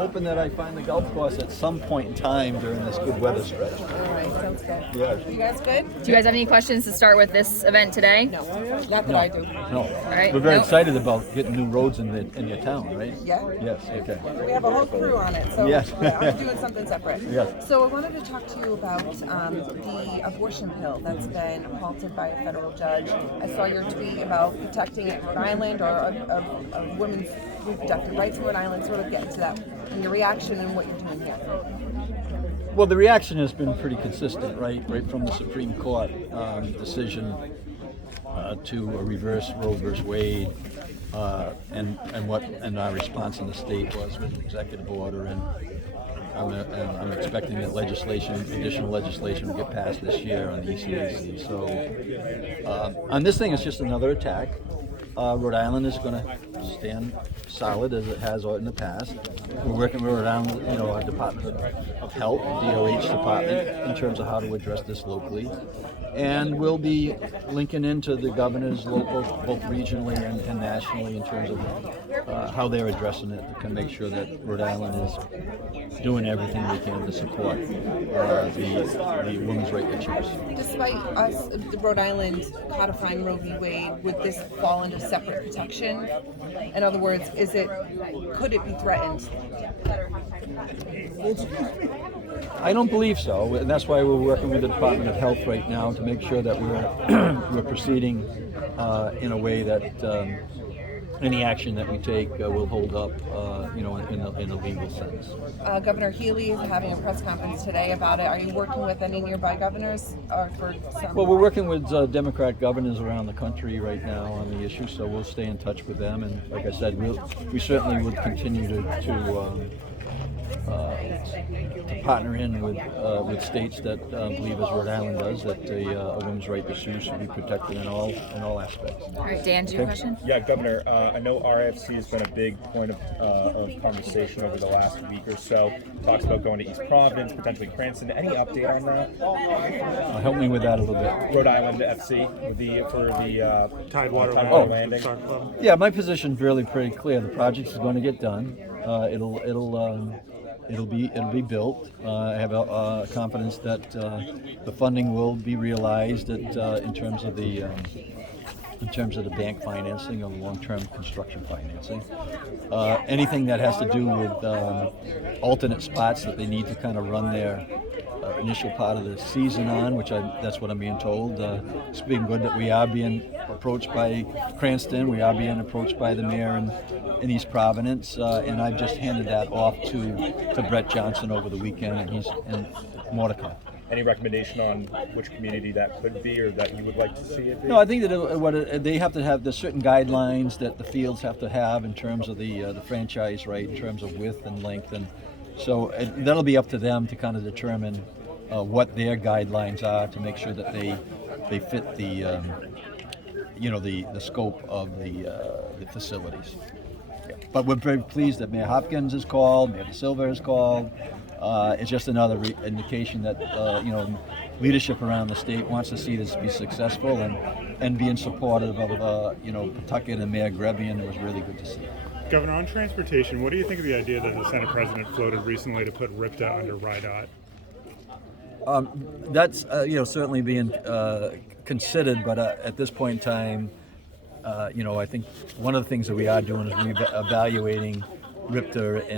hoping that I find the golf course at some point in time during this good weather stretch. All right, sounds good. Yeah. You guys good? Do you guys have any questions to start with this event today? No, not that I do. No. All right. We're very Nope. excited about getting new roads in your town, right? Yeah? Yes. Okay. We have a whole crew on it, so Yes. yeah, I'm doing something separate. Yes. So I wanted to talk to you about the abortion pill that's been halted by a federal judge. I saw your tweet about protecting it in Rhode Island, or a women's reproductive rights in Rhode Island, sort of getting to that, and your reaction and what you're doing here. Well, the reaction has been pretty consistent, right from the Supreme Court decision to a reverse Roe versus Wade, and our response in the state was with an executive order, and I'm expecting that additional legislation will get passed this year on the ECAC. So on this thing, it's just another attack. Rhode Island is going to stand solid as it has in the past. We're working with Rhode Island, our Department of Health, DOH department, in terms of how to address this locally. And we'll be linking into the governors local, both regionally and nationally, in terms of how they're addressing it, to make sure that Rhode Island is doing everything we can to support the women's right to choose. Despite us, Rhode Island codifying Roe v. Wade, would this fall under separate protection? In other words, could it be threatened? I don't believe so, and that's why we're working with the Department of Health right now to make sure that we're proceeding in a way that any action that we take will hold up, in a legal sense. Governor Healy is having a press conference today about it. Are you working with any nearby governors, or for some? Well, we're working with Democrat governors around the country right now on the issue, so we'll stay in touch with them. And like I said, we certainly would continue to partner in with states that believe, as Rhode Island does, that a woman's right to sue should be protected in all aspects. All right, Dan, do you have a question? Yeah, Governor, I know RIFC has been a big point of conversation over the last week or so. Talks about going to East Providence, potentially Cranston. Any update on that? Help me with that a little bit. Rhode Island FC for the Tidewater Landing. Yeah, my position's really pretty clear. The project is going to get done. It'll be built. I have confidence that the funding will be realized in terms of the bank financing or long-term construction financing. Anything that has to do with alternate spots that they need to kind of run their initial part of the season on, that's what I'm being told. It's been good that we are being approached by Cranston, we are being approached by the mayor in East Providence, and I've just handed that off to Brett Johnson over the weekend, and more to come. Any recommendation on which community that could be, or that you would like to see it be? No, I think that they have to have the certain guidelines that the fields have to have in terms of the franchise right, in terms of width and length, and so that'll be up to them to kind of determine what their guidelines are to make sure that they fit the scope of the facilities. Yeah. But we're very pleased that Mayor Hopkins has called, Mayor De Silva has called. It's just another indication that leadership around the state wants to see this be successful, and being supportive of Pawtucket and Mayor Grebian. It was really good to see. Governor, on transportation, what do you think of the idea that the Senate President floated recently to put RIPTA under RIDOT? That's certainly being considered, but at this point in time, I think one of the things that we are doing is evaluating RIPTA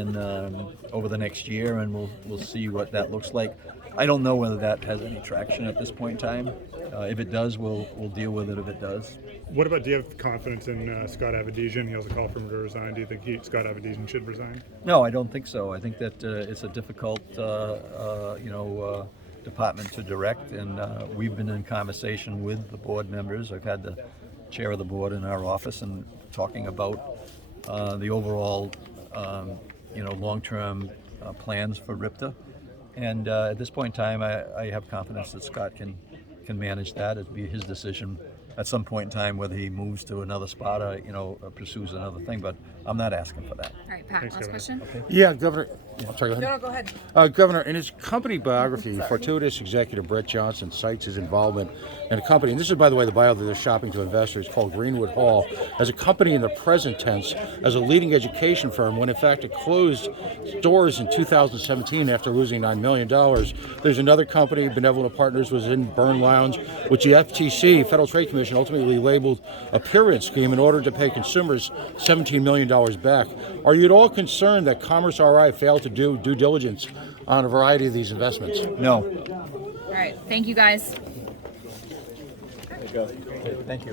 over the next year, and we'll see what that looks like. I don't know whether that has any traction at this point in time. If it does, we'll deal with it if it does. What about, do you have confidence in Scott Avedisian? He has a call for him to resign. Do you think Scott Avedisian should resign? No, I don't think so. I think that it's a difficult, department to direct, and we've been in conversation with the board members. I've had the chair of the board in our office and talking about the overall, long-term plans for RIPTA. And at this point in time, I have confidence that Scott can manage that. It'd be his decision at some point in time whether he moves to another spot or pursues another thing. But I'm not asking for that. All right, Pat, Thanks, last Governor. question. Yeah, Governor. I'm sorry, go ahead. No, go ahead. Governor, in his company biography, fortuitous executive Brett Johnson cites his involvement in a company, and this is, by the way, the bio that they're shopping to investors, called Greenwood Hall, as a company in the present tense, as a leading education firm, when in fact it closed doors in 2017 after losing $9 million. There's another company, Benevolent Partners, was in Burn Lounge, which the FTC, Federal Trade Commission, ultimately labeled a pyramid scheme in order to pay consumers $17 million back. Are you at all concerned that CommerceRI failed to do due diligence on a variety of these investments? No. All right, thank you guys. Thank you.